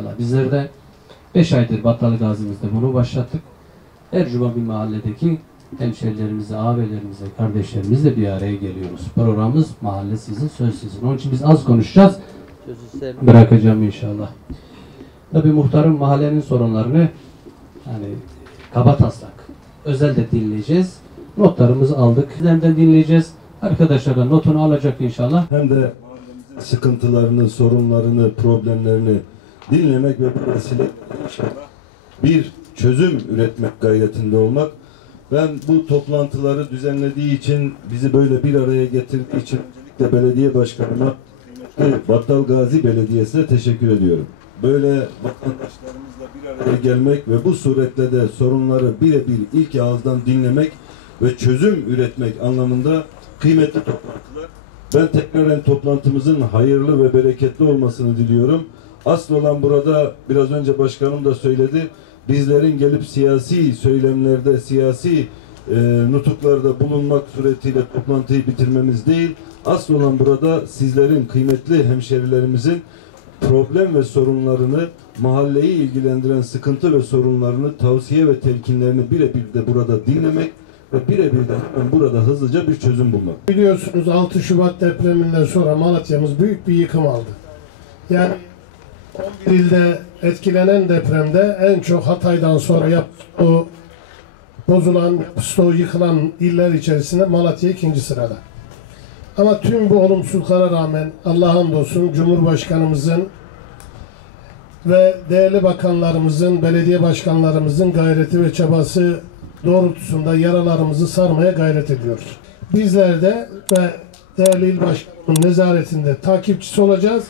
İnşallah. Bizler de 5 aydır Battal Gazi'mizde bunu başlattık. Her cuma bir mahalledeki hemşerilerimizle, ağabeylerimizle, kardeşlerimizle bir araya geliyoruz. Programımız mahalle sizin, söz sizin. Onun için biz az konuşacağız. Sözü size bırakacağım inşallah. Tabii muhtarın mahallenin sorunlarını yani kabataslak özelde dinleyeceğiz. Notlarımızı aldık. Sizden de dinleyeceğiz. Arkadaşlar da notunu alacak inşallah. Hem de sıkıntılarını, sorunlarını, problemlerini dinlemek ve bu vesile bir çözüm üretmek gayretinde olmak. Ben bu toplantıları düzenlediği için, bizi böyle bir araya getirdiği için öncelikle belediye başkanıma, Battal Gazi Belediyesi'ne teşekkür ediyorum. Böyle vatandaşlarımızla bir araya gelmek ve bu suretle de sorunları birebir ilk ağızdan dinlemek ve çözüm üretmek anlamında kıymetli toplantılar. Ben tekraren toplantımızın hayırlı ve bereketli olmasını diliyorum. Asıl olan burada, biraz önce başkanım da söyledi, bizlerin gelip siyasi söylemlerde, siyasi nutuklarda bulunmak suretiyle toplantıyı bitirmemiz değil. Asıl olan burada sizlerin, kıymetli hemşerilerimizin problem ve sorunlarını, mahalleyi ilgilendiren sıkıntı ve sorunlarını, tavsiye ve telkinlerini birebir de burada dinlemek ve birebir de burada hızlıca bir çözüm bulmak. Biliyorsunuz 6 Şubat depreminden sonra Malatya'mız büyük bir yıkım aldı. Yani 11 ilde etkilenen depremde en çok Hatay'dan sonra o bozulan, o yıkılan iller içerisinde Malatya 2. sırada. Ama tüm bu olumsuzluklara rağmen Allah'a hamdolsun Cumhurbaşkanımızın ve değerli bakanlarımızın, belediye başkanlarımızın gayreti ve çabası doğrultusunda yaralarımızı sarmaya gayret ediyoruz. Bizler de ve değerli il başkanının nezaretinde takipçisi olacağız.